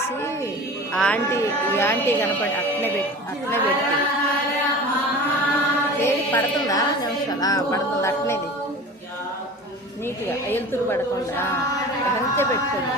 తీసి ఆంటీ ఈ ఆంటీ కనపడి అట్నే పెట్టి ఏది పడుతుందా నిమిషాలు పడుతుంది అట్నేది నీట్గా ఎలుతురు పడకుండా అంతే పెట్టుకోండి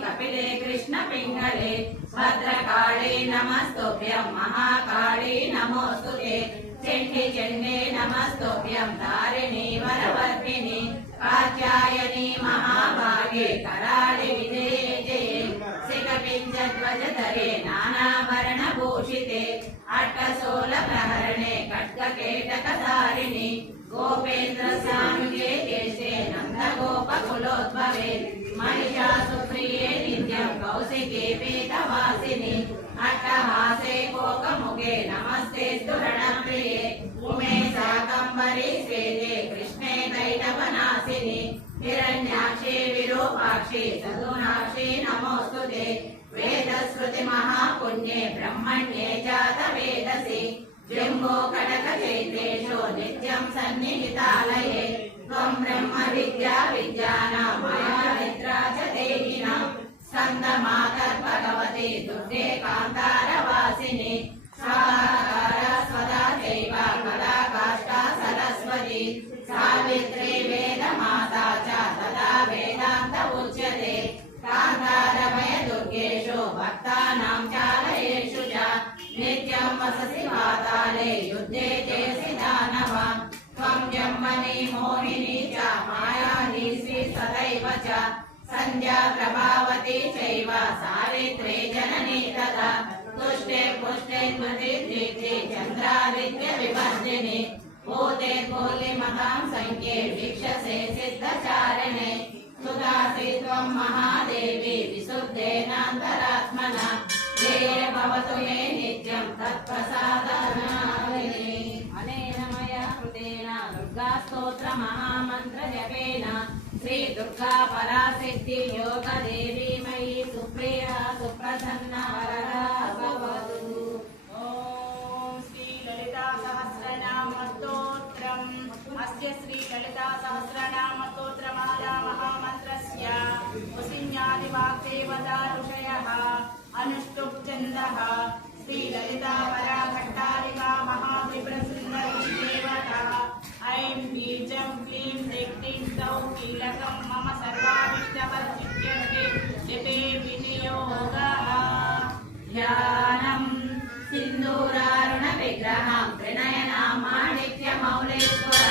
कपिले कृष्ण पिंगले भद्रकाली काली नमस्तुभ्यं महाकाली नमोस्तुते चण्डी चण्डे नमस्तुभ्यं तारिणी वरवर्धिनी कात्यायनी महाभागे कराळि विजये जये शिखपिञ्जध्वजधरे नानाभरणभूषिते अट्टशूलप्रहरणे खड्गकेटकधारिणि गोपेन्द्रस्वामिके केशे नन्दगोपकुलोद्भवे महिषासुप्रिये नित्यं कौशिके पीठवासिनि अट्टहासे कोकमुखे नमस्तेऽस्तु रणप्रिये उमे शाकम्भरी श्वेते कृष्णे दैटवनाशिनि हिरण्याक्षे विरूपाक्षे सदुनाक्षे नमोऽस्तुते वेदश्रुति महापुण्ये ब्रह्मण्ये जातवेदसि जम्बो कटक चैत्रेषु नित्यं सन्निहितालये त्वं ब्रह्म विद्या विद्यानां मया निद्रा च देहिनां स्कन्दमातर् भगवती दुर्गे कान्तारवासिनि स्वाहाकारा स्वदा चैव कदा काष्ठा सरस्वती सावित्री वेदमाता च तदा वेदान्त उच्यते कान्तारभय दुर्गेषु भक्तानां चालयेषु च नित्यं वससि पाताले युद्धे चेसि दानवान् त्वं जम्मनी मोहिनी च मायानी श्री सदैव च सन्ध्या प्रभावती चैव सावित्री जननी तथा तुष्टे पुष्टे स्मृति दीप्ति चन्द्रादित्य विवर्धिनि भूते भूलिमतां संख्ये वीक्षसे सिद्धचारिणे सुदासि त्वं महादेवी विशुद्धेनान्तरात्मना ध्येये भवतु मे नित्यं तत्प्रसादानावलिने अनेन मया कृतेन दुर्गास्तोत्रमहामन्त्रजपेन श्रीदुर्गा परासिद्धि योगदेवी मयि सुप्रिया सुप्रसन्ना वरदा भवतु। ॐ श्रीललितासहस्रनामस्तोत्रम् अस्य श्रीललितासहस्रनामस्तोत्रमाला महामन्त्रस्य वसिन्यादिवाग्देवता ऋषयः अनुष्टुप् छन्दः श्रीललिता पराघट्टारिका महात्रिपुरसुन्दरी देवता ऐं बीजं क्लीं क्लीं सौः कीलकं मम सर्वाभीष्टफलसिद्ध्यर्थे जपे विनियोगः ध्यानं सिन्दूरारुणविग्रहं त्रिनयनां माणिक्यमौलेश्वर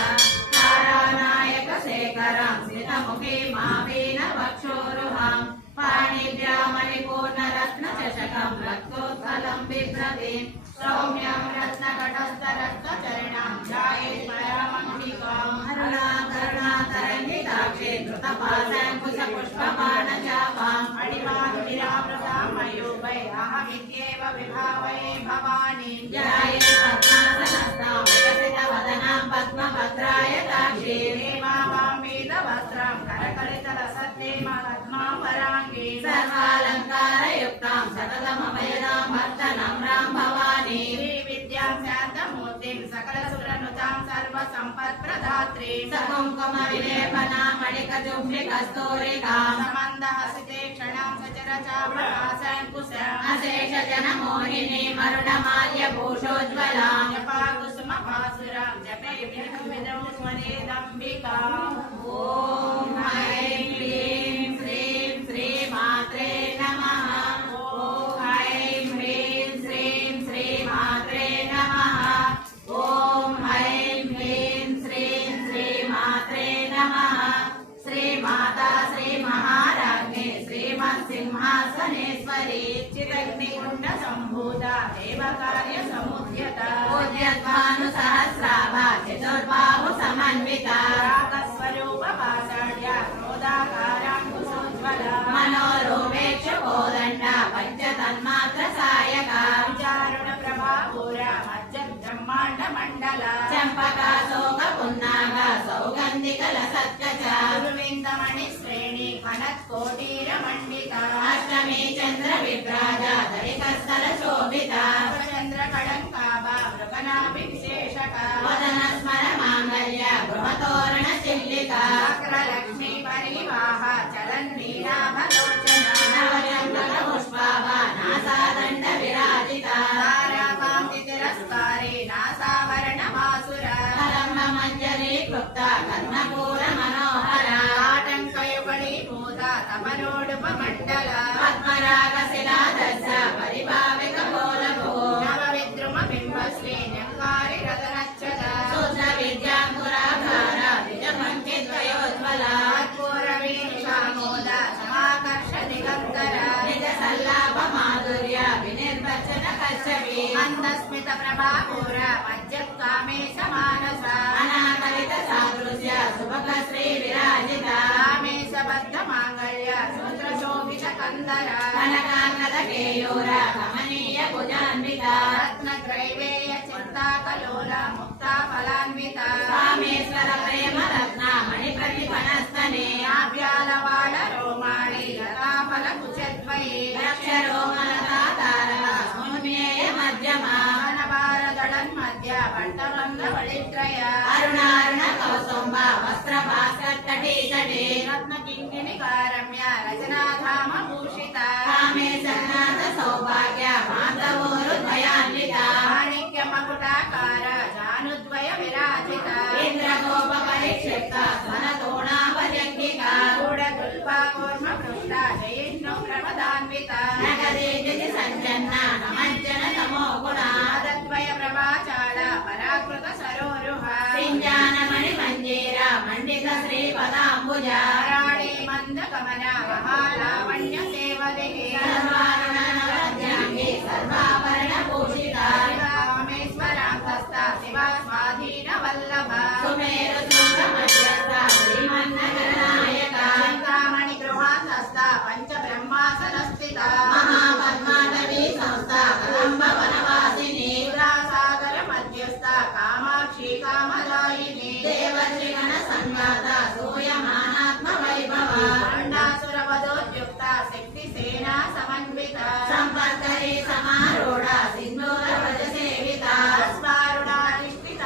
तारानायकशेखरं स्मितमुखे मापीनवक्षोरुहां पाणिभ्यामणिपूर्णरत्नचषकं रक्तोत्कलं बिभ्रतीं सौम्यं रत्नकटस्थरक्तचरणां ध्यायेत्परामङ्गिकां करुणातरङ्गिताक्षे धृतपाशाङ्कुशपुष्पबाणचापां अणिमाधुरिरावृतां मयूपैराहमित्येव विभावये भवानीं ध्याये पद्मासनस्थां विकसितवदनां पद्मभद्रायताक्षे हेमावां पीतवस्त्रां करकलितरसद्देमपद्मां वराङ्गी सर्वालङ्कारयुक्तां सततमभयदां भक्तनं रां भवानी श्रीविद्यां शान्तमूर्तिं सकलसुरनुतां सर्वसम्पत्प्रदात्रीं सकुङ्कुमविलेपनां मणिकजुम्बिकस्तूरिकां समन्दहसिते क्षणां सचरचापहासङ्कुशाम् अशेषजनमोहिनीं मरुणमाल्यभूषोज्ज्वलां जपाकुसुमभासुरां जपे विधौ स्वनेदम्बिकाम् ॐ ऐं क्लीं श्रीं श्रीमात्रे नमः ॐ ऐं ह्रीं श्रीं श्रीमात्रे नमः ॐ ऐं ह्रीं श्रीं श्रीमात्रे नमः श्रीमाता श्रीमहाराज्ञे श्रीमत्सिंहासनेश्वरी चिदग्निकुण्डसम्भूता देवकार्यसमुद्यता पूज्यत्वानुसहस्राभा चतुर्बाहु समन्विता रागस्वरूपपाषाढ्या क्रोधाकाराङ्कुशोज्ज्वला मनोरूपेक्ष कोदण्डा पञ्चतन्मात्रसायका विचारुणप्रभापूरा मज्जब्रह्माण्डमण्डला चम्पकाशोकपुन्नागा सौगन्धिकलसत्कचा गुरुविन्दमणिश्रेणी खनत्कोटीरमण्डिका अष्टमी चन्द्रविभ्राजा दलिकस्थलशोभिता चन्द्रकळङ्काभा मृगनाभिविशेषका वदनस्मरमाङ्गल्य गृहतोरणचिल्लिका वक्रलक्ष्मी परिवाह चलन्मीनाभलोचना नवचन्द्रपुष्पाभा नासादण्डविराजिता ताराकान्तितिरस्कारे नासाभरणभासुरा कलम्बमञ्जरी क्लुप्ता कर्णपूरमनोहरा आटङ्कयुगलीभूता సమరోడుపమండల పద్మరాగశిలాదశ పరిభావిక పోలభో నవ విద్రుమ బింబశ్రీ నంగారి రతనచ్చద శూద్ర విద్యాంకురాధార విజపంచిద్వయోజ్వల పూరవీషామోద సమాకర్ష దిగంతర నిజ సల్లాభ మాధుర్య వినిర్వచన కచ్చవి మందస్మిత ప్రభాపూర మజ్జత్కామేశ మానస అనాకలిత సాదృశ్య శుభక శ్రీ విరాజిత కామేశ బద్ధ మాంగళ్య సూత్ర శోభిత కందర కనకాంగద కేయూర కమనీయ భుజాన్విత రత్న గ్రైవేయ చింతాకలోల ముక్తా ఫలాన్విత కామేశ్వర ప్రేమ రత్న మణి ప్రతిపణస్తనే ఆభ్యాలవాడ రోమాళి లతాఫల కుచద్వయే రక్ష రోమలతా తారక స్మున్మేయ మధ్యమా వనవారదళన్ మధ్య పట్టమంద వళిత్రయ అరుణారుణ కౌసుంబ వస్త్ర భాస్కర్కటి కటి రత్న కింకిణి కారమ్య రచనాధామ భూషిత కామే సన్నాథ సౌభాగ్య మాధవోరు ద్వయాన్విత మాణిక్య మకుటాకార జానుద్వయ విరాజిత ఇంద్రగోప పరిక్షిప్త స్వనతోణాభజంగిక గూఢగుల్పా కూర్మ పృష్ట జయిష్ణు ప్రమదాన్విత నగదే జతి సంజన్న నమజ్జన తమో గుణ దద్వయ ప్రభాచాళ పరాకృత సరోరుహ సింజానమణి మంజీర మండిత శ్రీ పదాంబుజ రాణి మంద కమన మహాలావణ్య సేవదిహి సర్వారుణ నవజ్యాంగి సర్వాభరణ భూషిత కామేశ్వరాంతస్థ శివ స్వాధీన వల్లభ సుమేరు శృంగ మధ్యస్థ శ్రీమన్నగర నాయక చింతామణి గృహాంతస్థ పంచ బ్రహ్మాసన స్థిత మహాపద్మాటవీ సంస్థ కదంబ వనవాసిని సాగర మధ్యస్థ కామాక్షి కామదాయిని దేవర్షి గణ సంఘాత సూయమానాత్మ వైభవ అండాసుర వదోద్యుక్త శక్తి సేనా సమన్విత సంపర్కరి సమారూఢ సింధూర వ్రజ సేవిత స్వారుణాధిష్ఠిత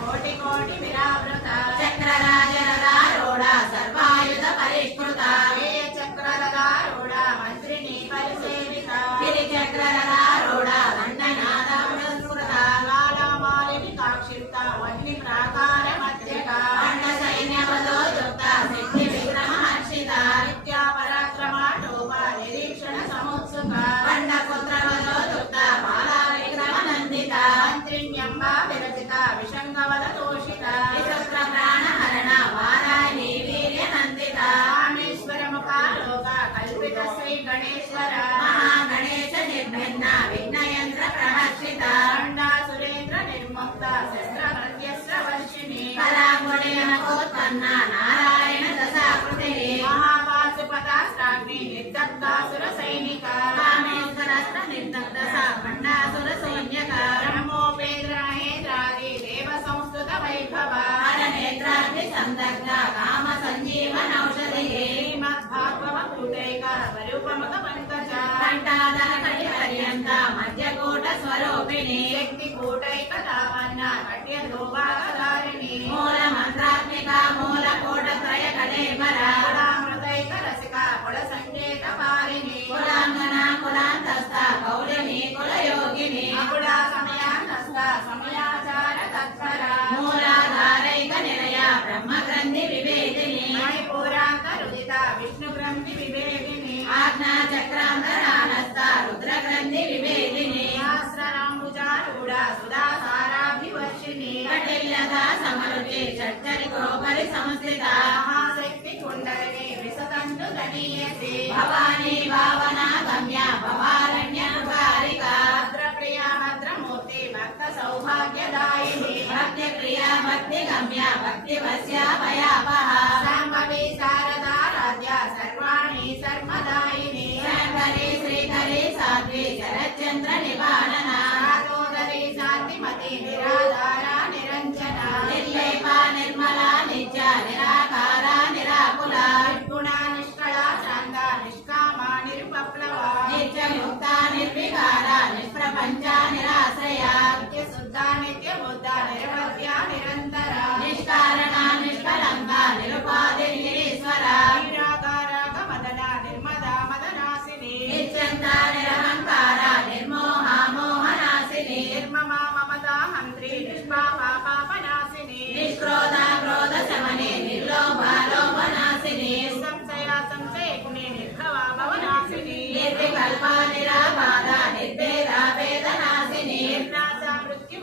కోటి కోటి విరావృత చక్రరాజరూఢ సర్వాయుధ పరిష్కృత వేయ చక్రరూఢ మంత్రిని పరిసేవిత గిరిచక్రరూఢ దండనాథ పురస్కృత లాలమాలిని కాక్షిప్త వహ్ని ప్రాకార మధ్యక అండ సైన్యవదోయుక్త శక్తి విక్రమ హర్షిత నిత్యా పరాక్రమాటోప నిరీక్షణ సముత్సుక అండ పుత్రవదోయుక్త బాలా విక్రమ నందిత మంత్రిణ్యంబ విరచిత విషంగవద తోషిత విశస్త్ర ప్రాణహరణ వారాయణి వీర్య నందిత రామేశ్వర ముఖాలోక కల్పిత శ్రీ గణేశ్వర మహాగణేశ నిర్భిన్న విఘ్నయంత్ర ప్రహర్షిత అండా సురేంద్ర నిర్ముక్త శస్త్ర ప్రత్యస్త్ర వర్షిణి కళాగుణేనకోత్పన్న నారాయణ దశాకృతి మహాపాశుపతాస్త్రాగ్ని నిర్దగ్ధాసుర సైనిక కామేశ్వరస్త్ర నిర్దగ్ధ ఖండాసుర సైన్యక బ్రహ్మోపేంద్ర మహేంద్రాది దేవ సంస్కృత వైభవ నేత్రాగ్ని సందగ్ధ కామ సంజీవనౌషధి శ్రీమద్భాగవ కూటైక స్వరూపముఖ పంకజ కంఠాదన కటి పర్యంత మధ్యకూట స్వరూపిణి శక్తి కూటైక తావన్న కట్య ధోభాగధారిణి మూల మంత్రాత్మిక మూల కోట త్రయ కళేబర కులామృతైక రసిక కుల సంకేత పారిణి కులాంగన కులాంతస్థ కౌలిని కులయోగిని అకులా సమయాంతస్థ సమయాచార తత్పర మూలాధారైక నిలయ బ్రహ్మగ్రంథి వివేదిని మణిపూరాంత రుదిత విష్ణు గ్రంథి వివేదిని ఆజ్ఞా చక్రాంతరానస్థ రుద్రగ్రంథి వివేదిని సహస్రనాంబుజారూఢ సుధాసారాభివర్షిణి కటిల్లత సమరుచి చచ్చరి గోపరి సంస్థిత మహాశక్తి కుండలిని విసతంతు గణీయసి భవానీ భావన గమ్య భవారణ్య కారిక భద్రప్రియ భద్రమూర్తి భక్త సౌభాగ్యదాయిని భక్తి ప్రియ భక్తి గమ్య భక్తి వశ్య భయాపహ శాంభవి శారదారాధ్య సర్వాణి సర్వదాయిని శంకరి శ్రీకరి సాధ్వి శరచంద్ర నివారణ సాధోదరి శాంతిమతి నిరాధార నిరంజన నిర్లేప నిర్మల నిత్య నిరాకార నిరాకుల నిర్గుణ నిష్కళ శాంత నిష్కామ నిరుపప్లవ నిత్యయుక్త నిర్వికార నిష్ప్రపంచ నిరాశ్రయ నిత్య శుద్ధ నిత్య బుద్ధ నిరవధ్య నిరంతర నిష్కారణ నిష్కలంక నిరుపాధి నిరీశ్వర నిరాకార మదన నిర్మద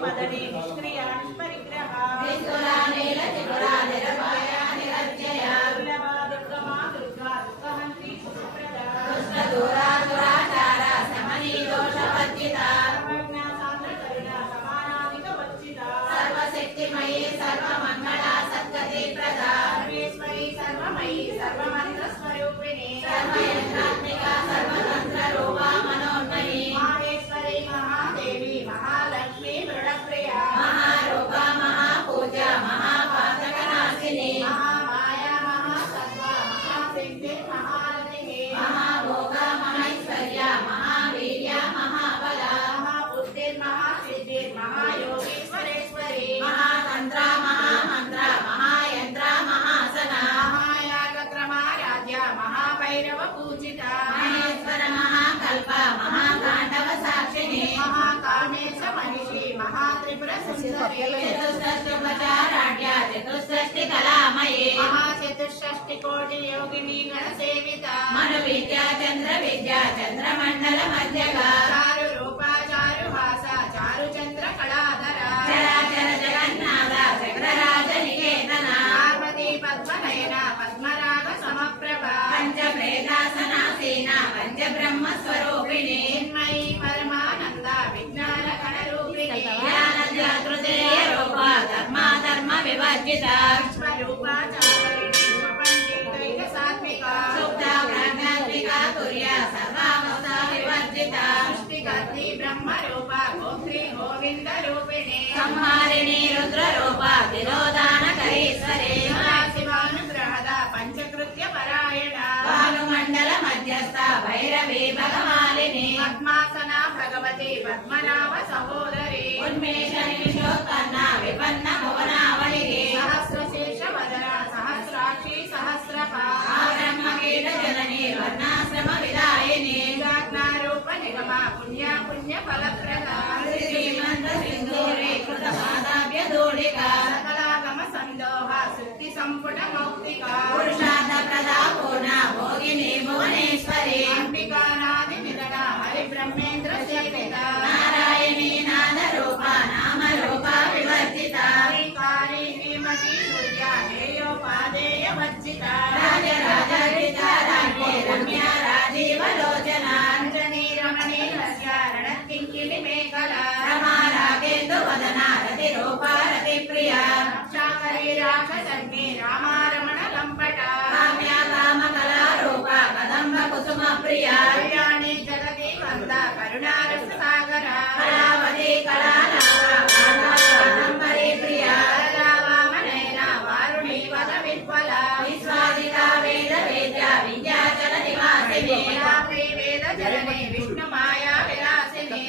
మదని నిష్క్రియ నిష్పరిగ్రహ నిస్తులా నీల త్రిపురా నిరపాయ నిరజ్జయ దుర్లభ దుర్గమా దుర్గా దుఃఖహంత్రి సుప్రద దుష్ట దూరా దురాచార శమనీ దోషవర్జిత సర్వజ్ఞ సాంద్ర కరుణ సమానాధిక వచ్చిత సర్వశక్తిమయీ సర్వమంగళ సద్గతి ప్రద సర్వేశ్వరి సర్వమయీ సర్వమంత్ర స్వరూపిణి సర్వయంత్రాత్మిక సర్వతంత్ర రూపా మనోన్మయీ మహేశ్వరి మహాదేవి మహాలక్ష్మి దృఢప్రియ మహారూప మహాపూజ మహాపాతకనాశిని మహామాయా మహాసత్వ మహాసిద్ధి మహారథి మహాభోగ మహైశ్వర్య మహావీర్య మహాబల మహాబుద్ధి మహాసిద్ధి మహాయోగీశ్వరేశ్వరి మహాతంత్ర మహామంత్ర మహాయంత్ర మహాసన మహాయాగక్రమారాధ్య మహాభైరవ పూజిత మహేశ్వర మహాకల్ప మహాతాండవ సాక్షిని మహాకామేశ మహిషి మహాత్రిపుర సుందరి చతుష్షష్టిపచారాఢ్య చతుష్షష్టి కళామయే మహాచతుషష్టి కోటి యోగిని గణ సేవిత మను విద్యా చంద్ర విద్యా చంద్రమండల మధ్యగా చారు రూప చారు హాస చారు చంద్ర కళాధర చరాచర జగన్నాథ చక్రరాజ నికేతన పార్వతీ పద్మనయన పద్మరాగ సమప్రభ పంచప్రేతాసనాసీన పంచబ్రహ్మ స్వరూపిణి చిన్మయీ పరమానంద విజ్ఞాన గణ రూపిణి జ్ఞాన జాగృతేయ రూప ధర్మ వివర్జిత విశ్వరూప చారిణి స్వపంచైక సాత్విక సుప్త ప్రాజ్ఞాత్మిక తుర్య సర్వావస్థ వివర్జిత సృష్టికర్తి బ్రహ్మ రూప గోత్రి గోవింద రూపిణి సంహారిణి రుద్ర రూప తిరోధాన కరీశ్వరే శివానుగ్రహద పంచకృత్య పరాయణ భానుమండల మధ్యస్థ భైరవీ భగమాలిని పద్మాసన భగవతి పద్మనాభ సహోదరి ఉన్మేష నిమిషోత్పన్న విపన్న భువనావళి సహస్రశేష వదన సహస్రాక్షి సహస్రపాద బ్రహ్మకీట జనని వర్ణాశ్రమ విదాయిని రూప నిగమ పుణ్య పుణ్య ఫలప్రద శ్రీమంత సింధూరే కృత పాదాభ్య ధూళిక సకలాగమ సందోహ శుద్ధి సంపుట మౌక్తిక పురుషార్థ ప్రదా పూర్ణ భోగిని భువనేశ్వరి అంబికానాది నిదన హరి బ్రహ్మేంద్ర సేవిత నారాయణీ నాద రూప నామ రూప వివర్జిత శ్రీకారి శ్రీమతి సూర్య హేయోపాదేయ వర్జిత రాజరాజరిత రాజ్ఞే రమ్య రాజీవ లోచన అంజనీ రమణీ రస్య రణకింకిలి మేఖల రమా రాగేందు వదన రతి రూప రతి ప్రియ రక్షాకరి రాక్షసగ్ని రామారమణ లంపట కామ్య కామ కళా రూప కదంబ కుసుమ ప్రియ కళ్యాణి జగతి వంద కరుణారస సాగర కళావతి కళానామ కాదంబరి ప్రియ వామనయన వారుణి వద విఫల విశ్వాదిత వేద వేద్య విద్యాచల నివాసిని వేద జనని విష్ణు మాయా విలాసిని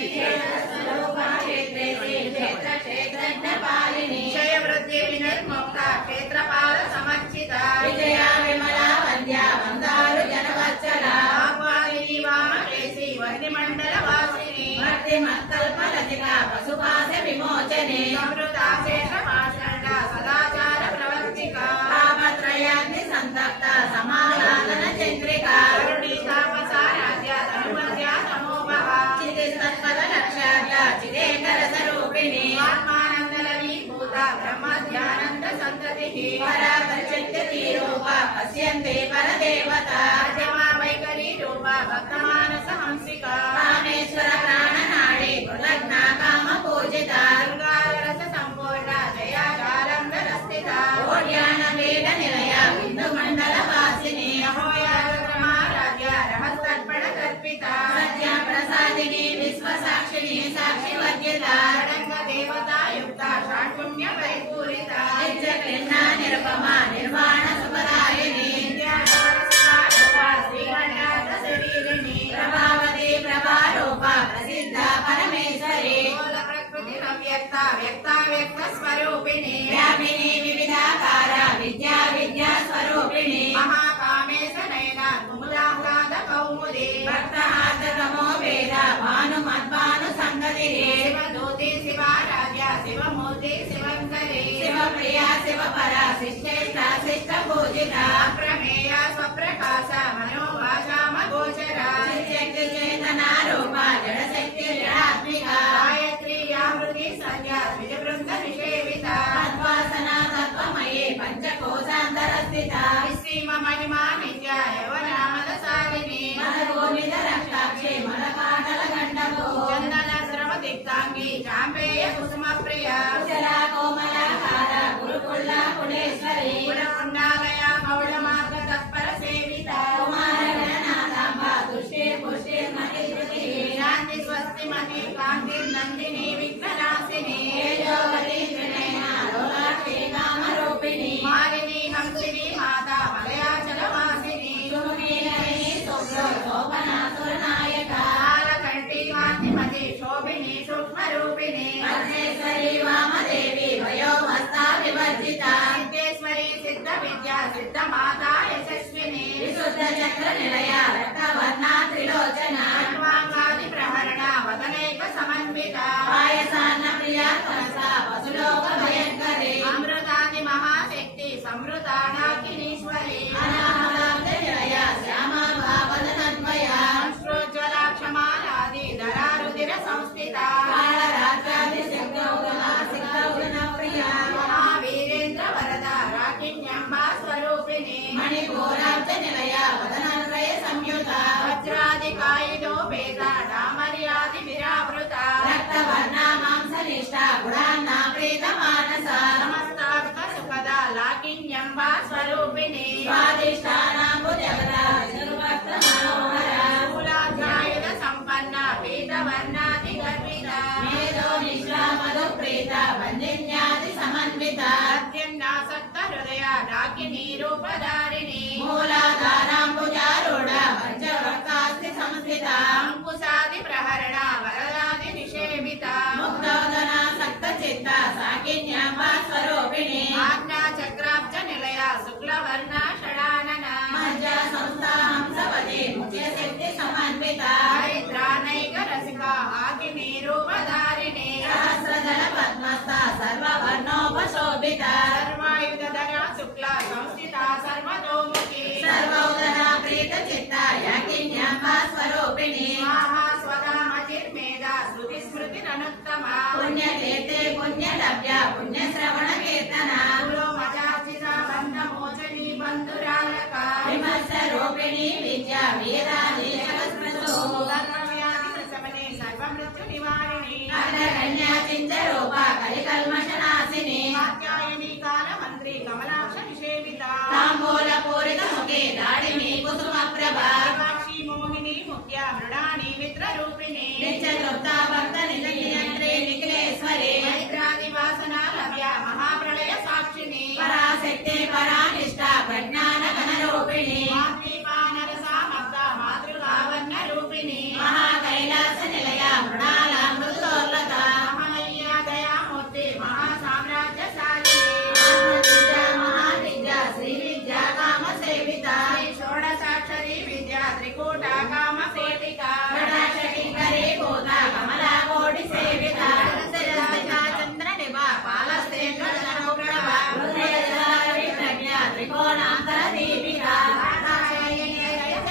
క్షేత్ర క్షేత్రజ్ఞ పాలిని క్షయ వృద్ధి వినిర్ముక్త క్షేత్రపాల సమర్చిత విజయ విమల వంద్య వందారు జనవత్సల ఆహ్వాదిని వామకేసి వహ్ని మండల వాసిని భక్తి మత్కల్ప లతిక పశుపాశ విమోచనే సమృతాశేష పాషండ సదాచార ప్రవర్తిక తాపత్రయాగ్ని సంతప్త సమాలాదన చంద్రిక కరుణీ తాపసారాధ్య ధనుమధ్య తమోభవ చితిస్తత్పద లక్ష్యార్థ చిదేకర స్వరూపిణి ఆత్మానందల విభూత బ్రహ్మధ్యానంద సంతతి పరాపరిశక్తి రూప పశ్యంతి పరదేవత ఆద్యమా వైఖరి రూప భక్తమానస హంసిక కామేశ్వర ప్రాణనాడి కృతజ్ఞ కామ పూజిత గంగారస సంపూర్ణ జయాగారంధర స్థిత కోడ్యాన వేద నిలయ బిందు మండల వాసిని యహోయాగమారాధ్య రహస్తర్పణ కల్పిత సత్య ప్రసాదిని విశ్వ సాక్షిని సాక్షి వర్జిత షడంగ దేవతాయుక్త షాఢ్పుణ్య పరిపూరిత నిత్య నిరుపమ నిర్వాణ సుఖదాయిని శ్రీగణాథ శరీరిణి ప్రభావతి ప్రభారూప ప్రసిద్ధ పరమేశ్వరి మూల ప్రకృతి వ్యక్త వ్యక్త స్వరూపిణి వ్యాపిని వివిధాకార విద్యా విద్యా స్వరూపిణి మహాకామేశ నయన కుముదాహ్లాద కౌముది భక్తహార్దతమో వేద భాను మద్భాను సంగతి శివదూతి శివారాధ్య శివమూర్తి శివంకరి శివప్రియ శివపర శిష్టేష్ట శిష్ట పూజిత అప్రమేయ స్వప్రకాశ మనోభాషామ గోచర శక్తి చేతన రూప జడశక్తి జడాత్మిక గాయత్రి యామృతి సంధ్యా శాంపేయ కుసుమ ప్రియ కుశల కోమలాకార గురుకుల కులేశ్వరి గుణకుండాలయ గౌడ మార్గ తత్పర సేవిత కుమార గణనాథాంబ దుష్టి పుష్టి మతి ధృతి శాంతి స్వస్తి మతి కాంతి నందిని విఘ్ననాశిని తేజోవతి త్రినయన లోలాక్షి కామరూపిణి మాలిని హంసిని మాత మలయాచల వాసిని సుముఖీనయని శుభ్ర శోభన సురనాయక కాలకంఠి కాంతిమతి శోభిని సూక్ష్మ రూపిణి పద్మేశ్వరి వామదేవి వయోవస్థా వివర్జిత సిద్ధేశ్వరి సిద్ధ విద్యా సిద్ధ మాత యశస్విని విశుద్ధ చక్ర నిలయ రక్తవర్ణ త్రిలోచన సర్వాంగాది ప్రహరణ వదనైక సమన్విత పాయసాన్న ప్రియ కలస పశులోక భయంకరి అమృతాది మహాశక్తి సమృతానాకినీశ్వరి అనాహలాబ్ధ నిలయ శ్యామా భావదనద్వయ శ్రోజ్వలాక్షమాలాది ధరారుదిర సంస్థిత కాళరాత్రాది శక్తౌగణ సిక్తౌగణ ప్రియ మహావీరేంద్ర వరద రాకిణ్యంబా స్వరూపిణి మణిపూరాబ్ధ నిలయ వదనత్రయ సంయుత వజ్రాదికాయుధో భేద డామర్యాది విరావృత రక్తవర్ణ మాంసనిష్ట గుణాన్న ప్రీత మానస సమస్తార్థ సుఖద లాకిన్యంబా స్వరూపిణి స్వాదిష్టానాంబు జగద విష్ణుభక్త మనోహర మూలాధ్యాయుధ సంపన్న పీతవర్ణాది గర్విత మేధో నిశ్రా మధు ప్రీత వందిన్యాది సమన్విత అత్యున్నాసక్త హృదయ డాకిని రూపధారిణి మూలాధారాంబుజారూఢ పంచవక్తాస్తి సంస్థిత అంకుశాది ప్రహరణ వరదాది నిషేవిత ముక్తోదన సక్త చిత్త సాకిన్యాంబ స్వరూపిణి ఆజ్ఞా చక్రాబ్జ నిలయ శుక్లవర్ణ షడానన మధ్య సంస్థ హంసవతి ముఖ్య శక్తి సమన్విత హరిద్రానైక రసిక ఆకిని రూపధారిణి సహస్రదళ పద్మస్థ సర్వవర్ణోపశోభిత సర్వాయుధర శుక్ల సంస్థిత సర్వతోముఖి సర్వోదన ప్రీత చిత్త యాకిన్యాంబ స్వరూపిణి మహాస్వదామతిర్మేధ శృతి స్మృతి ననుత్తమ పుణ్యకీర్తి పుణ్యలభ్య పుణ్యశ్రవణ కీర్తన మజాచిత బంధ మోచని బంధురాలక విమర్శ రూపిణి విద్య వేదాది జగస్మృతు సర్వవ్యాధి ప్రశమనే సర్వమృత్యు నివారిణి అగ్రగణ్య చింత రూప కలికల్మష నాశిని కాత్యాయని కాల మంత్రి కమలాక్ష నిషేవిత తాంబూల పూరిత ముఖే దాడిని కుసుమ ప్రభ కామాక్షి మోహిని ముఖ్య మృడాని మిత్ర రూపిణి నిత్య తృప్త భక్త నిలయంత్రి నిఖిలేశ్వరి హైద్రాది వాసన లభ్య మహాప్రళయ సాక్షిని పరాశక్తి పరానిష్ట ప్రజ్ఞాన గణ రూపిణి మాతృపానరసామగ్ధ మాతృలావణ్య రూపిణి మహాకైలాస నిలయ మృణాల మృదులోల్లత మహనీయాదయామూర్తి మహాసామ్రాజ్యశాలిని ఆత్మవిద్య మహావిద్య శ్రీ విద్య కామ సేవిత శ్రీ షోడశాక్షరి విద్య త్రికూట కామ సేవిక కటాక్షకింకరీ భూత కమలా కోటి సేవిత చంద్ర నిభ పాలస్తేంద్ర జనోగ్రవ హృదయసారి ప్రజ్ఞ త్రికోణాంతర దీపిక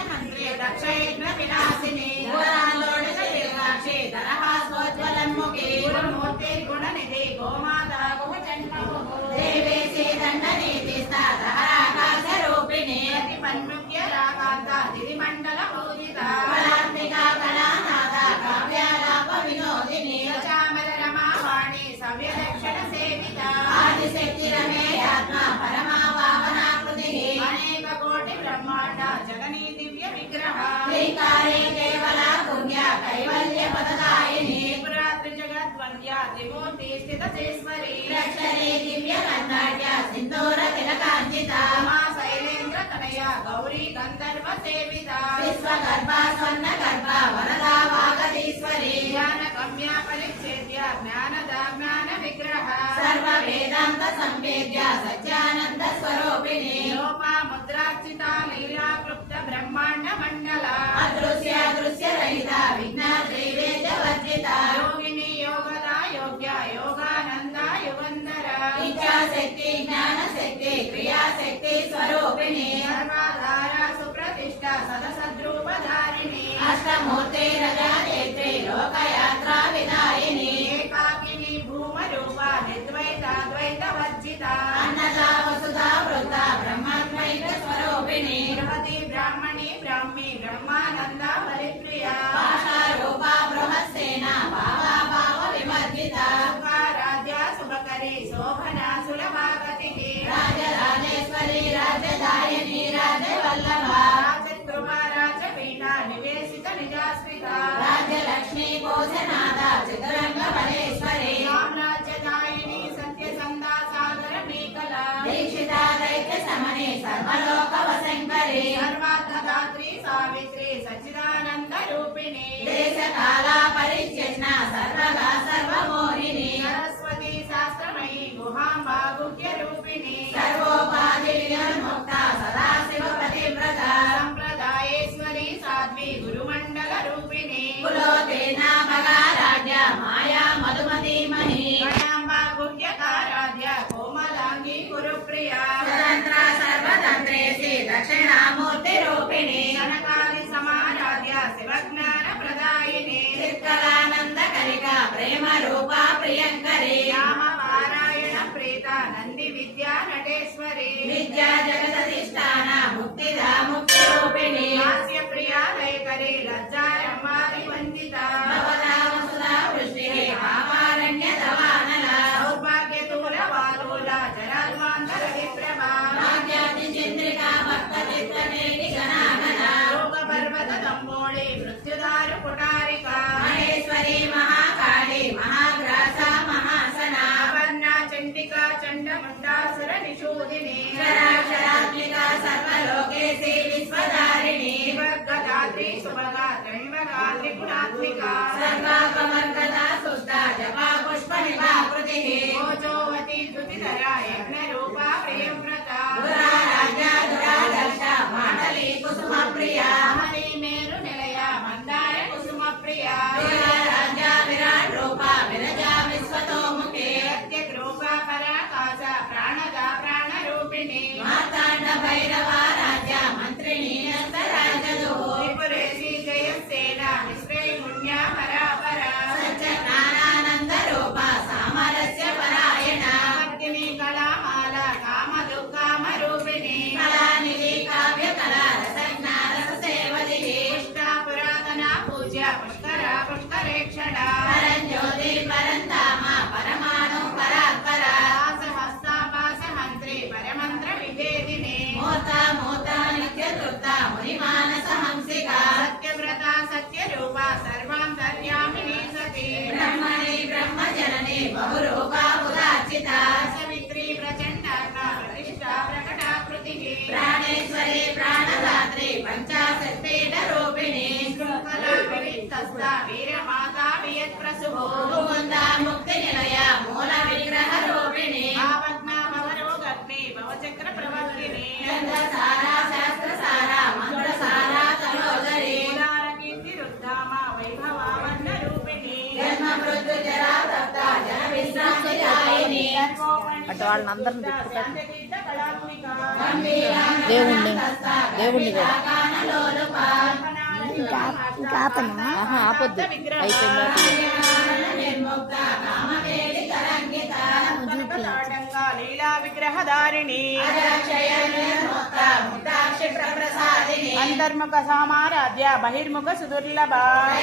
మంత్రి దక్షయజ్ఞ విలాసిని పురాణోడిత దీర్ఘాక్షి దరహాస్వజ్వలన్ముఖి గురుమూర్తి గుణనిధి గోమాత గుహచంద్రము దేవేశీ దండనీతిస్థ దహరాకాశ రూపిణి పన్ముఖ్య రాకాంత దిరిమండల పూజిత కళాత్మిక కళానాథ కావ్యాలాప వినోదిని చామర రమావాణి సవ్యదక్షిణ సేవిత ఆదిశక్తి రమేయాత్మ పరమావాహనాకృతి అనేక కోటి బ్రహ్మాండ జగనీ దివ్య విగ్రహ శ్రీకారే కేవల పుణ్య కైవల్య పదదాయిని త్రిపురాత్రి జగద్వంద్య త్రిమూర్తి స్థిత చేశ్వరి రక్షరే దివ్య కందాట్య సింధూర తిలకాంచిత మా శైలేంద్ర తనయ గౌరీ గంధర్వ సేవిత విశ్వగర్భ స్వర్ణ గర్భ వరదా వాగదీశ్వరి జ్ఞాన కమ్య పరిచ్ఛేద్య జ్ఞానద జ్ఞాన విగ్రహ సర్వ వేదాంత సంవేద్య సత్యానంద స్వరూపిణి లోపా ముద్రార్చిత లీలా క్లుప్త బ్రహ్మాండ మండల అదృశ్య దృశ్య రహిత విఘ్న త్రివేద్య వర్జిత యోగిని యోగద యోగ్య యోగానంద యుగంధర ఇచ్ఛాశక్తి జ్ఞానశక్తి క్రియాశక్తి స్వరూపిణి సర్వాధార సుప్రతిష్ట సదసద్రూపధారిణి అష్టమూర్తి రజానేత్రి లోకయాత్రా విదాయిని ఏకాకిని భూమరూప నిర్ద్వైతాద్వైత వర్జిత అన్నదా వసుధా వృద్ధ బ్రహ్మద్వైత స్వరూపిణి బృహతి బ్రాహ్మణి బ్రాహ్మి బ్రహ్మానంద పరిప్రియ భాషా రూప బృహస్సేన భావ భావ వివర్జిత లక్ష్మీ కోశనాథ చతురంగ బలేశ్వరి సామ్రాజ్యదాయిని సత్యసందా సాగర మేకల దీక్షిత దైత్య శమని సర్వలోక వశంకరి సర్వార్థదాత్రి సావిత్రి సచ్చిదానంద రూపిణి దేశ కాల పరిచ్ఛిన్న సర్వగా సర్వమోహిని సరస్వతి శాస్త్రమయీ గుహాంబా గుహ్య రూపిణి సర్వోపాధి వినిర్ముక్త సదాశివ పతివ్రత సంప్రదాయేశ్వరి సాధ్వి గురుమండల రూపిణి కులోతేన మగారాజ్య మాయా మధుమతి మహి గణాంబా గుహ్యకారాధ్య కోమలాంగి గురుప్రియ స్వతంత్ర సర్వతంత్రేసి దక్షిణామూర్తి రూపిణి కనకాది సమారాధ్య శివజ్ఞాన ప్రదాయిని చిత్కలానంద కనిక ప్రేమ రూప ప్రియంకరి రామ పారాయణ ప్రీత నంది విద్యా నటేశ్వరి విద్యా జగదధిష్టాన ముక్తిదా ముక్తి రూపిణి హాస్య ప్రియా లయకరి లజ్జారంబారి వందిత భవదామసుదా వృష్టి పాపారణ్య దవానల సౌభాగ్య దూర వాలోల జరాల్వాంతర విప్రభా భాగ్యాది చంద్రిక భక్త చిత్తనేటి గణాగణ యోగ పర్వత దంబోళి మృత్యుదారు కుటారిక మహేశ్వరి మహాకాళి మహాగ్రాస మహాసన అపర్ణా చండికా చండముండాసుర నిషూదిని క్షరాక్షరాత్మిక సర్వలోకేసి విశ్వధారిణి శివగదాత్రి శుభగా త్రైవగాత్రి గుణాత్మిక సర్వాపవర్గత సుష్ట జపా పుష్ప నిభాకృతి ఓజోవతి ధృతిధర యజ్ఞ రూప ప్రియవ్రత దురారాజ్య దురాదర్శ మాటలి కుసుమ ప్రియ హరి మేరు నిలయ మందార కుసుమ ప్రియ రాజ్య విరాట్ రూప విరజ విశ్వతోముఖి సత్య రూప పరాకాశ ప్రాణద ప్రాణ రూపిణి మార్తాండ భైరవ రాజ్య మంత్రిని నందరాజదు త్రిపురేశి జయసేన విశ్రేముణ్య పరాపర సత్యజ్ఞానానంద రూప సామరస్య పరాయణ భక్తిని కళామాల కామ దుఃఖామ రూపిణి కళానిధి కావ్య కళా రసజ్ఞ రస సేవది పుష్ట పురాతన పూజ్య పుష్కర పుష్కరేక్షణ పరంజ్యోతి పరంధామ పరమాణు పరాత్పర హస్తాపాసహంత్రి పరమంత్ర విభేదిని మూర్త మూర్త నిత్య తృప్త ముని మానస హంసిక సత్యవ్రత సత్యరూప సర్వాంతర్యామిని సతి బ్రహ్మణి బ్రహ్మజనని బహురూప ఉదార్చిత సవిత్రి ప్రచండాక ప్రతిష్ట ప్రకటాకృతి ప్రాణేశ్వరి ప్రాణదాత్రి పంచాశత్పీఠ రూపిణి వివిత్తస్త వీరమాతా వియత్ప్రసుభో ముకుంద ముక్తి నిలయ మూల విగ్రహ రూపిణి భావజ్ఞా భవరోగగ్ని భవచక్ర ప్రవర్తిని చంద్రసార శాస్త్రసార మంత్రసార తలోదరి ఉదార కీర్తి రుద్ధామ వైభవావన్న రూపిణి జన్మ మృత్యు జరా తప్త జన విశ్రాంతి దాయిని అటు వాళ్ళని అందరిని తిప్పుతారు. శాంతగీత కళాత్మిక దేవుణ్ణి కూడా. గానలోలుప ఇంకా ఆపనా? ఆహా, ఆపొద్దు అయిపోయిందా నిర్ముక్త కామవేడి తరంగిత తాటంగా లీలా విగ్రహధారిణి అజాక్షయ నిర్ముక్త ముక్తాక్షి ప్రప్రసాదిని అంతర్ముఖ సామారాధ్య బహిర్ముఖ సుదుర్లభ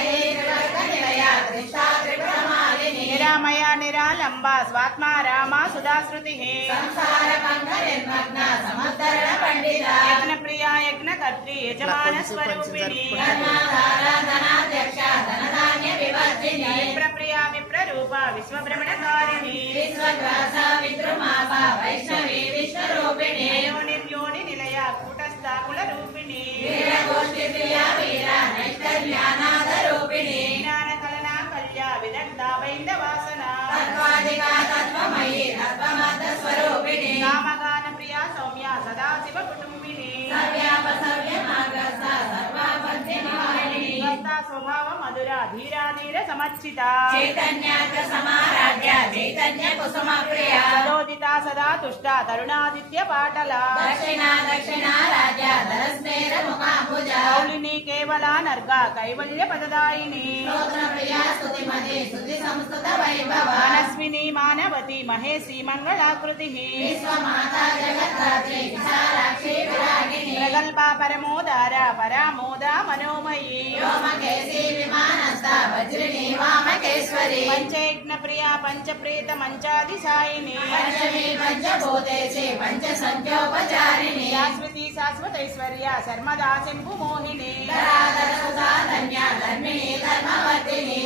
ఐర్వర్గ నిలయ దృష్టా త్రిపురమాలిని నిరామయ నిరాలంబ స్వాత్మా రామ సుధాశ్రుతి సంసార భంగ నిర్మగ్న సముద్ధరణ పండిత యజ్ఞ ప్రియా యజ్ఞ కర్త్రి యజమాన స్వరూపిణి ధర్మాధార ధనాధ్యక్ష ధనధాన్య వివర్ధిని విప్రప్రియా విప్రరూప విశ్వభ్రమణకారిణి విశ్వగ్రాస విద్రుమాప వైష్ణవి విశ్వరూపిణి నిర్యోని నిలయ కూటస్థ కుల రూపిణి వీరగోష్ఠి ప్రియ వీర నైష్కర్యానాద రూపిణి జ్ఞాన కలనా కల్య విదగ్ధ బైంద వాసన తత్వాధిక తత్వమయీ తత్వమర్థ స్వరూపిణి కామగాన ప్రియా సౌమ్య సదాశివ కుటుంబిని సవ్యాప సవ్య మార్గస్థ సర్వాపత్తి నివారిణి భక్త స్వభావ మధుర ధీరాధీర సమర్చిత చైతన్యాచ సమారాధ్య చైతన్య కుసుమ ప్రియ సరోజిత సదా తుష్ట తరుణాదిత్య పాటల దక్షిణ దక్షిణ రాజ్య ధరస్మేర ముఖాభుజ కౌలిని కేవల నర్గ కైవల్య పదదాయిని స్తోత్ర ప్రియ స్తుతిమతి స్తుతి సంస్కృత వైభవ మనస్విని మానవతి మహేసి మంగళాకృతి విశ్వమాత జగద్ధాత్రి విశాలాక్షి విరాగిణి ప్రగల్భ పరమోదార పరామోద మనోమయీ వ్యోమకేశి విమానస్థ వజ్రిణి వామకేశ్వరి పంచయజ్ఞ ప్రియా పంచప్రేత మంచాది సాయిని పంచమి పంచభూతేసి పంచ సంఖ్యోపచారిణి శాశ్వతి శాశ్వతైశ్వర్య శర్మదా శంభు మోహిని ధరాధర సుధా ధన్య ధర్మిణి ధర్మవర్ధిని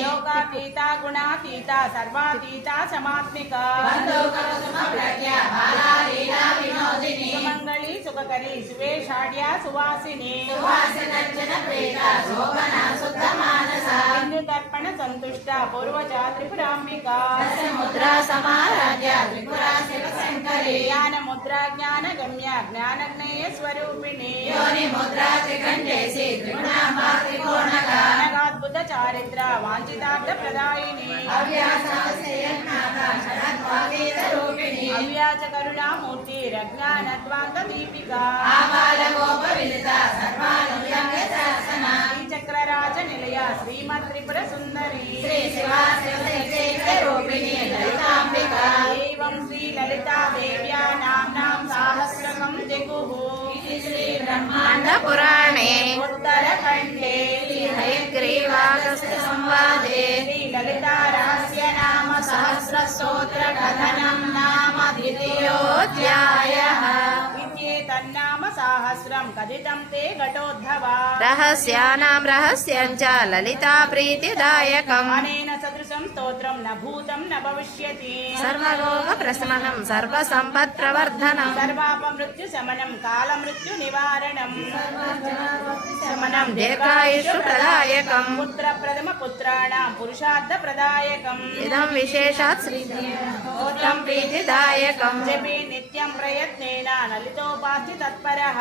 गुणातीता गुणातीता सर्वातीता समात्मिका सुमंगली सुखकरी सुवेशाढ्या सुवासिनी बिंदुतर्पण संतुष्टा पूर्वजा त्रिपुरांबिका मुद्रा समाराध्य त्रिपुरा शिवशंकरी ज्ञान मुद्रा ज्ञान गम्या ज्ञानज्ञेय स्वरूपिणी योनि मुद्रा त्रिकंठेसी त्रिगुणांबा त्रिकोणका अनगाद्भुत चारित्र वांछितार्थ प्रदायिनी अव्यासावसेयन्नाथा षडद्वागीत रूपिणी अव्याज करुणा मूर्ति रज्ञानद्वांत दीपिका आबालगोपविदिता सर्वानुव्यंग शासना चक्रराज निलया श्रीमत् त्रिपुर सुंदरी श्री शिवा शिवशक्ति रूपिणी ललितांबिका एवं श्री ललिता देव्या नाम्नां सहस्रकं जगुः श्री ब्रह्मांड ब्रह्मांड पुराणे उत्तरखण्डे हयग्रीवागस्त्य संवादे श्री ललिता रहस्य नाम सहस्र स्तोत्र कथनं नाम द्वितीयोऽध्यायः तन्नाम सहस्रं कथितं ते घटोद्भवा रहस्यानां रहस्यं च ललिता प्रीतिदायकम् अनेन सदृशं स्तोत्रं न भूतं न भविष्यति सर्वलोक प्रशमनं सर्वसम्पत्प्रवर्धनं सर्वापमृत्युशमनं कालमृत्युनिवारणं शमनं दीर्घायुष्प्रदायकम् पुत्रप्रथमपुत्राणां पुरुषार्थप्रदायकम् इदं विशेषात् श्रीस्तोत्रं प्रीतिदायकम् जपे नित्यं प्रयत्नेन ललितोपास्ति तत्परः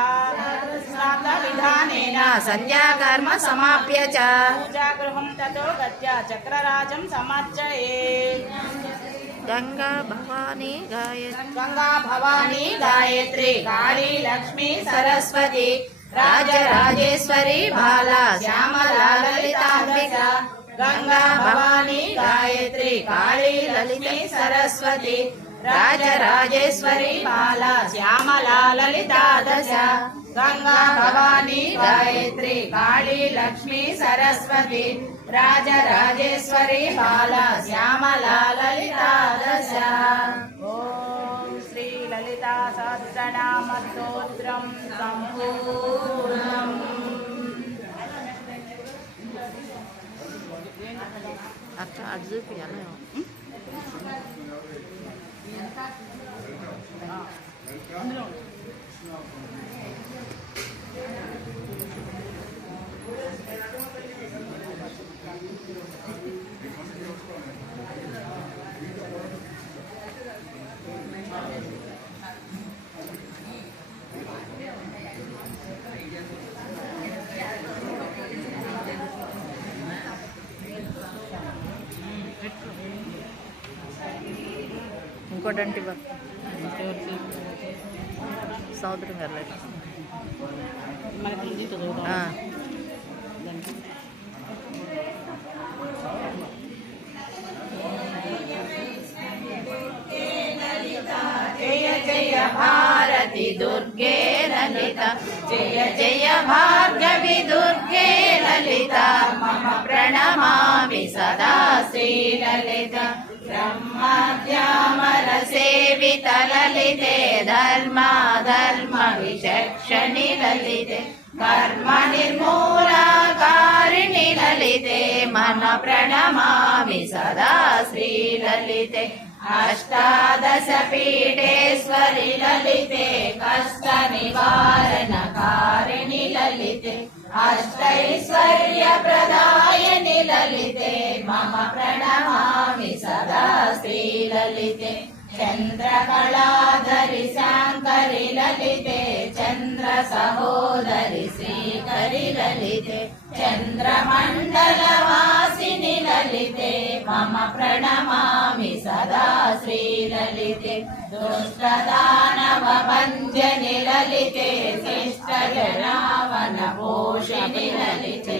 स्नातविधानेन संध्याकर्म समाप्य च पूजागृहं ततो गत्वा चक्रराजं समर्चयेत् गंगा भवानी गायत्री गंगा भवानी गायत्री काली लक्ष्मी सरस्वती राजराजेश्वरी बाला श्यामला ललितांबिका गंगा भवानी गायत्री काली ललिता सरस्वती राजराजेश्वरी बाला श्यामला ललिता दश गंगा भवानी गायत्री काली लक्ष्मी सरस्वती राजराजेश्वरी बाला श्यामला ललिता दश ओम श्री ललिता सहस्रनाम स्तोत्रं संपूर्णम् అక్క అటు చూపియాలి ఇంకోటంటే సౌదరం గారు जय जय भारती दुर्गे ललिता जय जय भार्गवी दुर्गे ललिता मम प्रणमामि सदा श्री ललिता ब्रह्माद्यामर सेवित ललिते धर्म विचक्षणि ललिते कर्म निर्मूलकारिणि ललिते मन प्रणमामि सदा श्री ललिते अष्टादश पीठेश्वरि ललिते कष्ट निवारणकारिणि ललिते अष्टैश्वर्य प्रदायिनि ललिते मम प्रणमामि सदा श्री ललिते चन्द्रकलाधरि शाङ्करि ललिते चन्द्र सहोदरि श्रीकरि ललिते चन्द्रमण्डलवासिनि ललिते मम प्रणमामि सदा श्री ललिते दुष्टदानव भञ्जनि ललिते शिष्टजनावन पोषिणि ललिते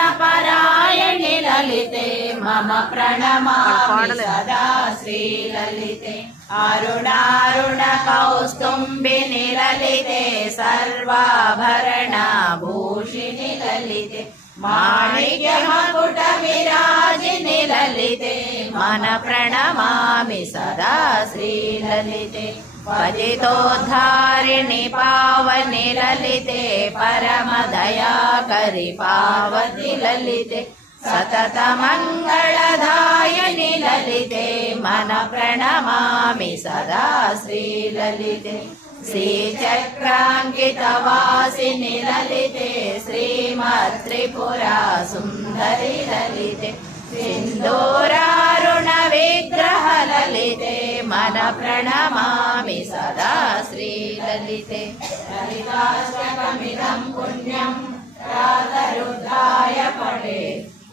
आर्तत्राणपरायणि ललिते मम प्रणमामि सदा श्री ललिते अरुणारुण कौस्तुम्बिनि ललिते सर्वाभरणभूषिणि ललिते माणिक्य मकुट विराजिनि ललिते मन प्रणमामि सदा श्री ललिते पतितोद्धारिणि पावनि ललिते परम दयाकरि पावति ललिते सततमङ्गलदायिनि ललिते मन प्रणमामि सदा श्रीललिते श्रीचक्राङ्कितवासिनि ललिते श्रीमत्त्रिपुरा सुन्दरि ललिते सिन्दूरारुणविग्रह ललिते मन प्रणमामि सदा श्रीललिते ललिताष्टकमिदं पुण्यं प्रातरुद्धाय पठे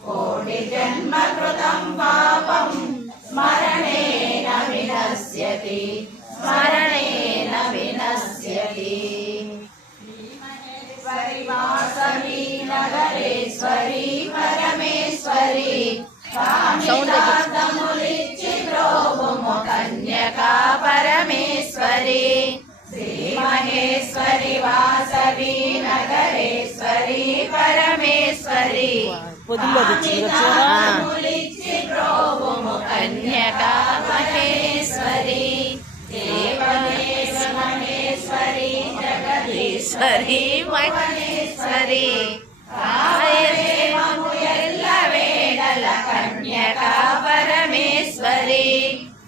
कोटिजन्म कृतं पापं स्मरणेन विनश्यति स्मरणेन विनश्यति वासवी नगरेश्वरी परमेश्वरी कामितार्थमुलिच्चिद्रोभुमो कन्यका परमेश्वरी श्रीमहेश्वरी वासवी नगरेश्वरी परमेश्वरी कामितार्थमुलिच्चिद्रोभुमो कन्यका परमेश्वरी देवदेव महेश्वरी जगदीश्वरी महेश्वरी वेडल कन्यका परमेश्वरी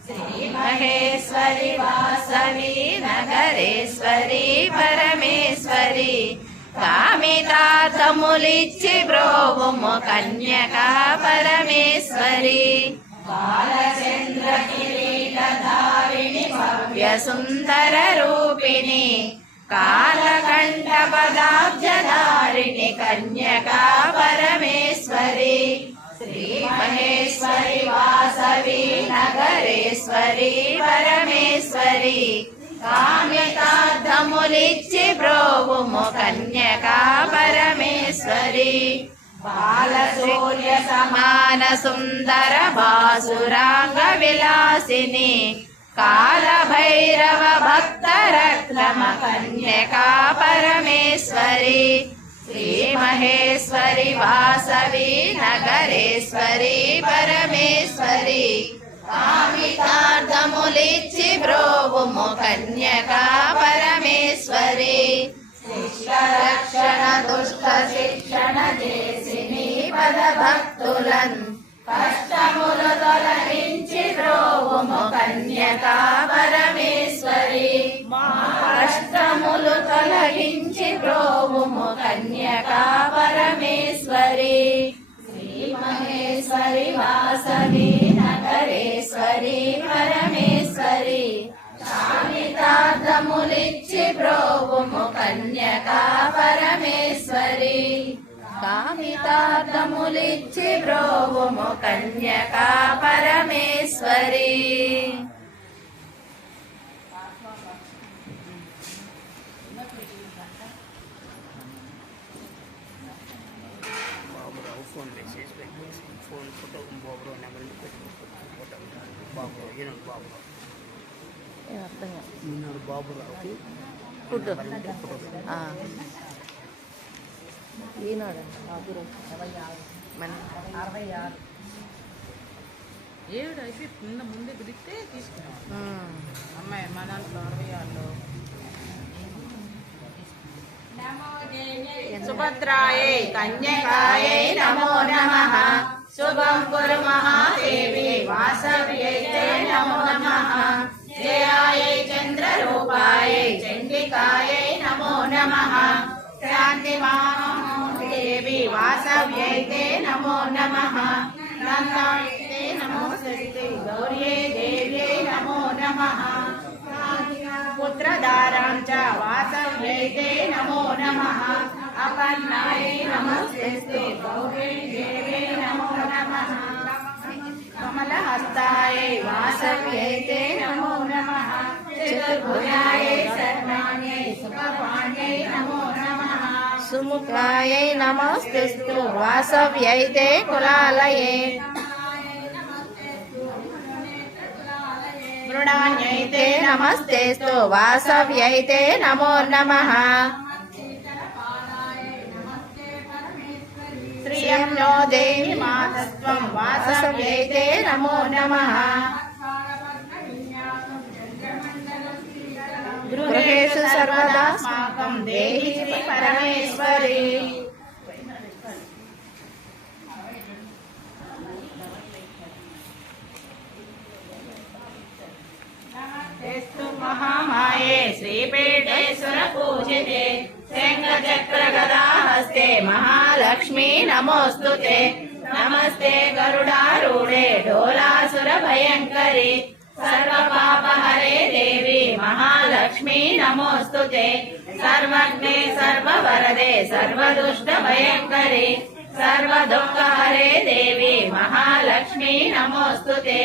श्रीमहेश्वरी वासवी नगरेश्वरी परमेश्वरी कामितार्थमुलिच्चि ब्रोवुमु कन्यका परमेश्वरी बालचन्द्र किरीटधारिणि भव्य सुन्दर रूपिणि कालकण्ठपदाब्जधारिणि कन्यका परमेश्वरी श्रीमहेश्वरी वासवी नगरेश्वरी परमेश्वरी कामितार्थमुलिच्चि ब्रोवुमु कन्यका परमेश्वरी बालसूर्य समान सुन्दर भासुरांग विलासिनी कालभैरव भक्तरत्नम कन्यका परमेश्वरी श्रीमहेश्वरी वासवी नगरेश्वरी परमेश्वरी कामितार्थमुलिच्चि ब्रोवुमु कन्यका परमेश्वरी शिष्टरक्षण दुष्ट शिक्षण చేసిని పదభక్తులన్ కష్టములు తొలగించి బ్రోవుము కన్యకా పరమేశ్వరి మా కష్టములు తొలగించి బ్రోవుము కన్యకా పరమేశ్వరి శ్రీమహేశ్వరి వాసవి నగరేశ్వరి పరమేశ్వరి కామితార్థములిచ్చి బ్రోవుము కన్యకా పరమేశ్వరి కామితార్థములిచ్చి బ్రోవుము కన్యకా పరమేశ్వరి ఫోన్ మెసేజ్ పెట్టి phone photo Baburao number photo Baburao Eenadu Baburao Eenadu బాబురావుకి ఫోటో ఈనాడు మన 66 7 అయిపోయి ముందే పిలిస్తే తీసుకున్నాం అమ్మాయి మా దాంట్లో 66లో सुभद्रायै कन्यकायै नमो नमः शुभं कुरु महादेवी वासव्यै नमो नमः जयायै चन्द्ररूपायै चण्डिकायै नमो नमः शान्तिमादेवी वासव्यै नमो नमः नन्दायै नमोऽस्तुते गौर्यै देव्यै नमो नमः पुत्रधारां च वासव्यै नमो नमः अपन्नायै नमस्ते गौर्यै देव्यै नमो नमः कमलहस्तायै वासव्यै नमो नमः चतुर्भुजायै शरण्यायै सुखपाण्यै नमो नमः सुमुखायै नमस्तेस्तु वासव्यै कुलालये मृडान्यै नमस्तेस्तु वासव्यै नमो नमः श्रियं नो देहि मातस्त्वं वासव्यै नमो नमः गृहेषु सर्वदा अस्माकं देहि परमेश्वरी पूजिते शङ्खचक्रगदाहस्ते महालक्ष्मी नमोऽस्तुते नमस्ते गरुडारूढे ढोलासुरभयङ्करि सर्वपापहरे देवी महालक्ष्मी नमोऽस्तुते सर्वज्ञे सर्ववरदे सर्वदुष्टभयङ्करि सर्वदुःखहरे देवी महालक्ष्मी नमोऽस्तुते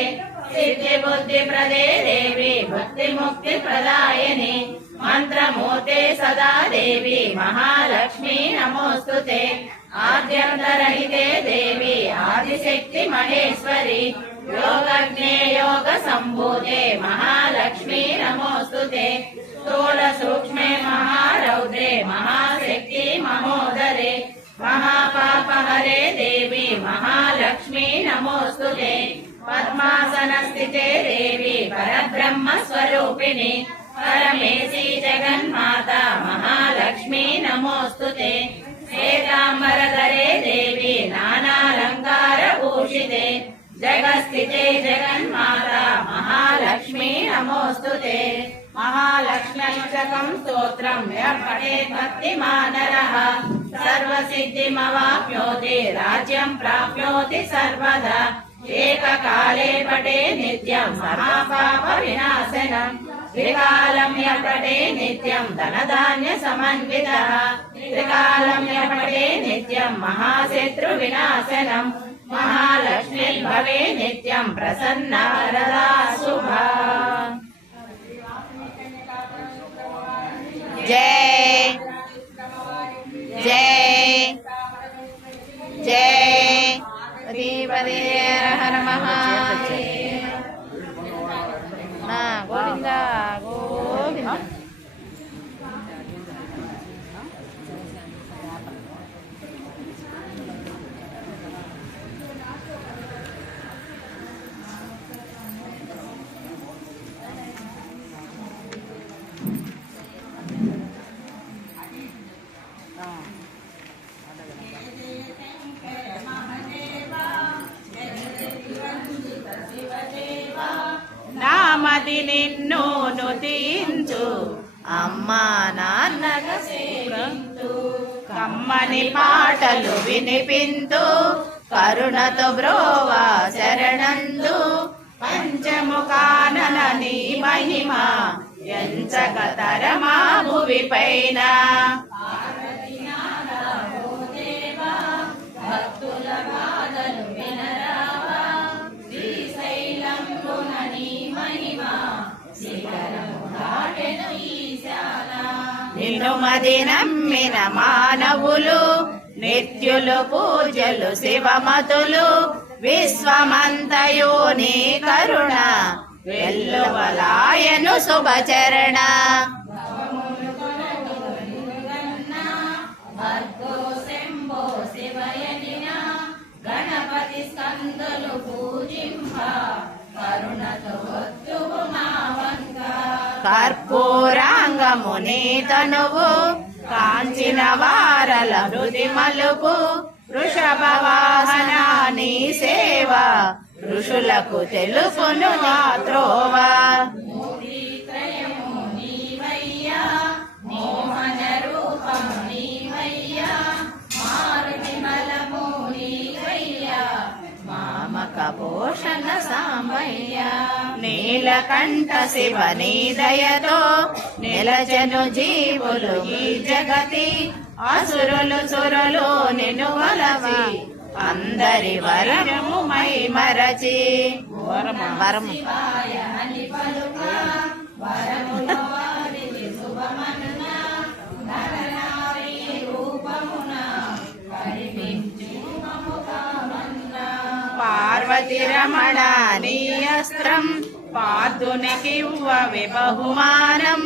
सिद्धिबुद्धिप्रदे देवी भक्तिमुक्तिप्रदायिनि मन्त्रमूर्ते सदा देवी महालक्ष्मी नमोऽस्तुते आद्यन्तरहिते देवी आदिशक्ति महेश्वरी योगज्ञे योगसम्भूते महालक्ष्मी नमोऽस्तुते स्थूलसूक्ष्मे महारौद्रे महाशक्ति महोदरे महापापहरे देवी महालक्ष्मी नमोऽस्तुते पद्मासनस्थिते देवी परब्रह्मस्वरूपिणि परमेशी जगन्माता महालक्ष्मी नमोऽस्तुते श्वेताम्बरधरे देवी नानालङ्कारभूषिते जगत्स्थिते जगन्माता महालक्ष्मी नमोऽस्तुते महालक्ष्म्यष्टकं स्तोत्रं यः पठेत् भक्तिमानरः सर्वसिद्धिमवाप्नोति राज्यं प्राप्नोति सर्वदा एककाले पठे नित्यं महापापविनाशनं त्रिकालं यः पठे नित्यं धनधान्यसमन्वितः त्रिकालं यः पठे नित्यं महाशत्रुविनाशनं महालक्ष्मी भवे नित्यं प्रसन्ना वरदा शुभा। जय जय जय पदे हर महादेव ना गोविंदा गोविंदा। నామది నిన్ను నుతించు అమ్మా నాన్నగ సేవింతు కమ్మని పాటలు వినిపింతు కరుణతో బ్రోవా శరణందు పంచముఖానన నీ మహిమ ఎంచక తరమా భువి పైన భక్తుల బాధలు వినరావా శ్రీశైలంబున నీ మహిమ శిఖరము దాటెను ఈశాన నిన్ను మది నమ్మిన మానవులు నిత్యులు పూజలు శివమతులు విశ్వమంతయు నీ కరుణ వెల్లువలాయను శుభచరణ గణపతి స్కందులు పూజింప కరుణతో వత్తువు మా వంక కర్పూరాంగము నీ తనువు కాంచిన వారల హృది మలుపు వృషభ వాహన నీ సేవ ఋషులకు తెలుపును ఆ త్రోవ మోహన రూపము నీవయ్యా మారుతి మలము నీవయ్యా మామక పోషణ సామయ్య నీలకంఠ శివ నీ దయతో నిలచను జీవులు ఈ జగతి అసురులు సురులు నిన్ను వలచి అందరి వరము మై మరచి వరము పార్వతి రమణ నీ అస్త్రం పార్థునికివ్వ బహుమానం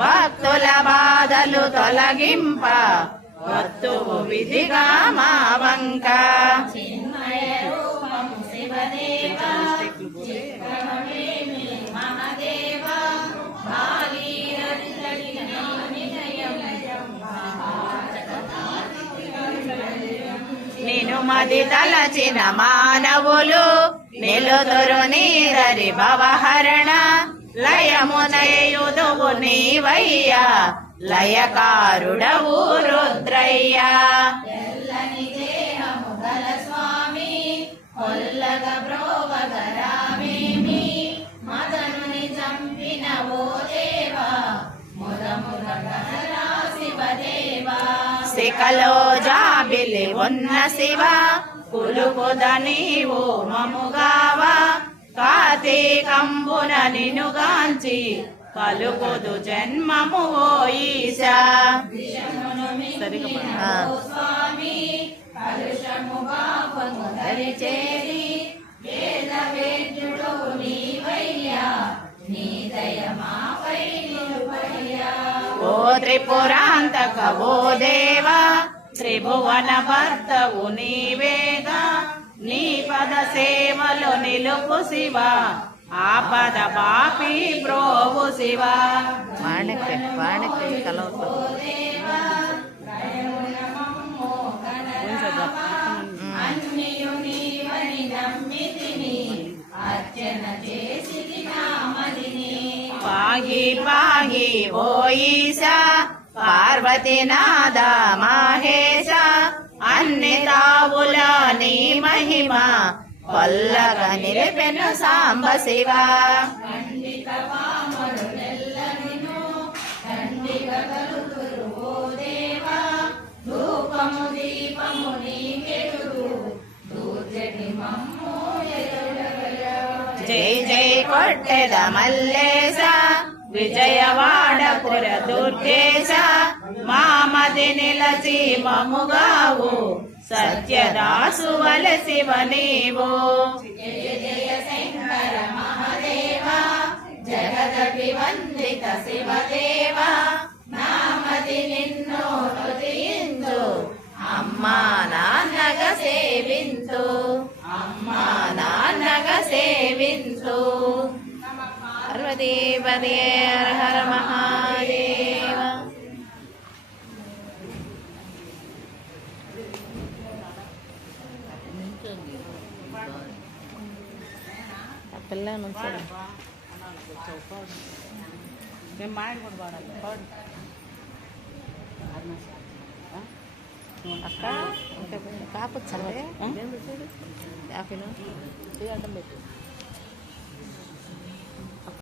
భక్తుల బాధలు తొలగింప వత్తువు విధిగా మా వంక నిను మది తలచిన మానవులు నిలుదురు నీదరి భవహరణ లయమునయుదువు నీవయ్యా లయకారుడవు రుద్రయ్య. తెల్లని దేహము గల స్వామి కొల్లగ బ్రోవగరామేమి మదనుని చంపిన ఓ దేవా మురమురగరా శివదేవా. శిఖలో జాబిలి ఉన్న శివ కులుకుద నీవు మముగావా. కార్తీకంబున నినుగాంచి కలుగుదు జన్మము ఓ ఈశా. సరిగా స్వామి కలుషము బాపము దరిచేరి వేద వేద్యుడు నీవయ్యా నీ దయ మాపై నిలుపయ్యా. ఓ త్రిపురాంతక ఓ దేవా త్రిభువన భర్తవు నీవేగా. నీ పద సేవలు నిలుపు శివ ఆపద బాపి ప్రోవు శివ. వాణికి అన్నియు నీవని నమ్మితిని అర్చన చేసి నామదిని. పాగి పాగి ఓ ఈశా పార్వతీనాథ మహేశ. అన్ని తావుల నీ మహిమ కొల్లగా నిలిపెను సాంబ శివ. ఖండిత పామరులెల్లరిను దండిగా కలుగురు ఓ దేవా. ధూపము దీపము నీకెడుగు దూర్జటి మమ్ము ఎదురగరా. జై జై కొట్టెద మల్లేశ విజయవాడపుర దుర్గేశ. మామది నిలచి మముగావు సత్యదాసు వల శివ నీవు. జయ జయ శంకర మహాదేవా జగదపి వందిత శివదేవా. నామది నిన్ను హృదయించు అమ్మా నాన్నగ సేవించు అమ్మా నాన్నగ సేవించు. పార్వతీపదే హర హర మహాదేవ. పిల్ల నుంచి మేము మా ఆయన కూడా పాడాలి పాడు. అక్క కాపొచ్చండి యాపిల్ అడ్డం పెట్టు.